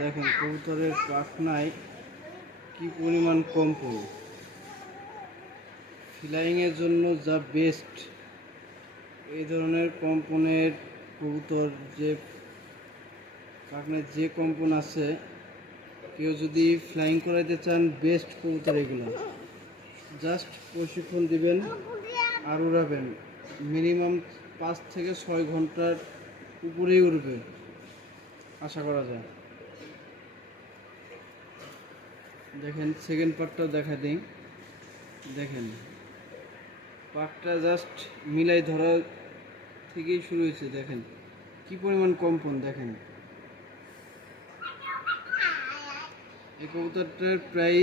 দেখেন কবুতরের পাখনায় কি পরিমাণ কম্পন। ফ্লাইংয়ের জন্য যা বেস্ট, এই ধরনের কম্পনের কবুতর, যে পাখনায় যে কম্পন আছে, কেউ যদি ফ্লাইং করাইতে চান বেস্ট কবুতর এগুলো। জাস্ট প্রশিক্ষণ দিবেন আর উড়াবেন, মিনিমাম 5 থেকে 6 ঘন্টার উপরেই উড়বে আশা করা যায়। দেখেন সেকেন্ড পার্টটাও দেখা দিই। দেখেন পার্টটা জাস্ট মিলাই ধরা থেকেই শুরু হয়েছে। দেখেন কি পরিমাণ কম্পন। দেখেন এই কবুতরটার প্রায়